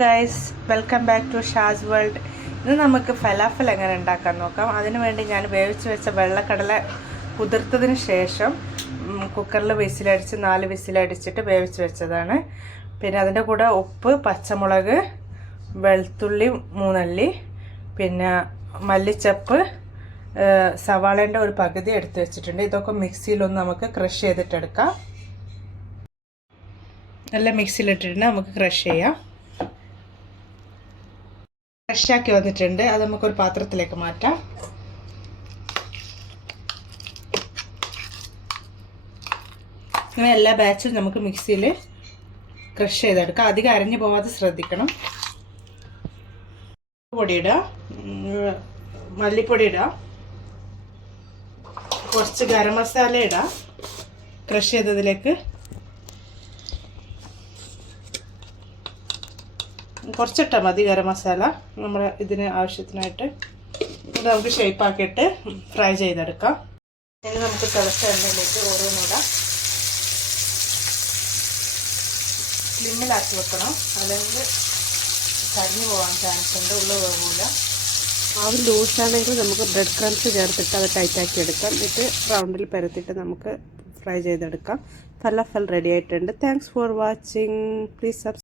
Guys welcome back to Shaz world. ഇന്ന് നമുക്ക് falafel എങ്ങനെ ഉണ്ടാക്കാൻ നോക്കാം. അതിനു വേണ്ടി ഞാൻ വേവിച്ച് വെച്ച വെള്ളക്കടല കുതിർത്തതിന് ശേഷം കുക്കറിൽ വിസിലടിച്ച് 4 വിസിലടിച്ചിട്ട് വേവിച്ച് വെച്ചതാണ്. പിന്നെ അതിൻ്റെ കൂടെ ഉപ്പ്, പച്ചമുളക്, വെളുത്തുള്ളി 3 അല്ലി, പിന്നെ മല്ലിച്ചപ്പ്, സവാളേൻ്റെ ഒരു പകുതി എടുത്ത് വെച്ചിട്ടുണ്ട്. ഇതൊക്കെ മിക്സിയിലൊന്ന് നമുക്ക് ക്രഷ് ചെയ്തിട്ടെടുക്കാം. നല്ല മിക്സിയിലിട്ടിട്ടുണ്ട്, നമുക്ക് ക്രഷ് ചെയ്യാം. ഫ്രഷാക്കി വന്നിട്ടുണ്ട്, അത് നമുക്കൊരു പാത്രത്തിലേക്ക് മാറ്റാം. ഇങ്ങനെ എല്ലാ ബാച്ചും നമുക്ക് മിക്സിയിൽ ക്രഷ് ചെയ്തെടുക്കാം. അധികം അരഞ്ഞു പോവാതെ ശ്രദ്ധിക്കണം. പൊടി ഇടാം, മല്ലിപ്പൊടി ഇടാം, കുറച്ച് ഗരം മസാല ഇടാം ക്രഷ് ചെയ്തതിലേക്ക്. കുറച്ചിട്ടാൽ മതി ഗരം മസാല നമ്മുടെ ഇതിന് ആവശ്യത്തിനായിട്ട്. ഇത് നമുക്ക് ഷേപ്പാക്കിയിട്ട് ഫ്രൈ ചെയ്തെടുക്കാം. ഇനി നമുക്ക് തിളച്ച എണ്ണയിലേക്ക് ഓരോന്നിടാം. സ്ലിമ്മിലാക്കി വെക്കണം, അല്ലെങ്കിൽ കരിഞ്ഞു പോകാൻ ചാൻസ് ഉണ്ട്, ഉള്ളു വേവില്ല. മാവ് ലൂസാണെങ്കിൽ നമുക്ക് ബ്രെഡ് ക്രംസ് ചേർത്തിട്ട് അത് ടൈറ്റാക്കി എടുക്കാം. എന്നിട്ട് റൗണ്ടിൽ പരത്തിയിട്ട് നമുക്ക് ഫ്രൈ ചെയ്തെടുക്കാം. ഫലാഫൽ റെഡി ആയിട്ടുണ്ട്. Thanks for watching. പ്ലീസ്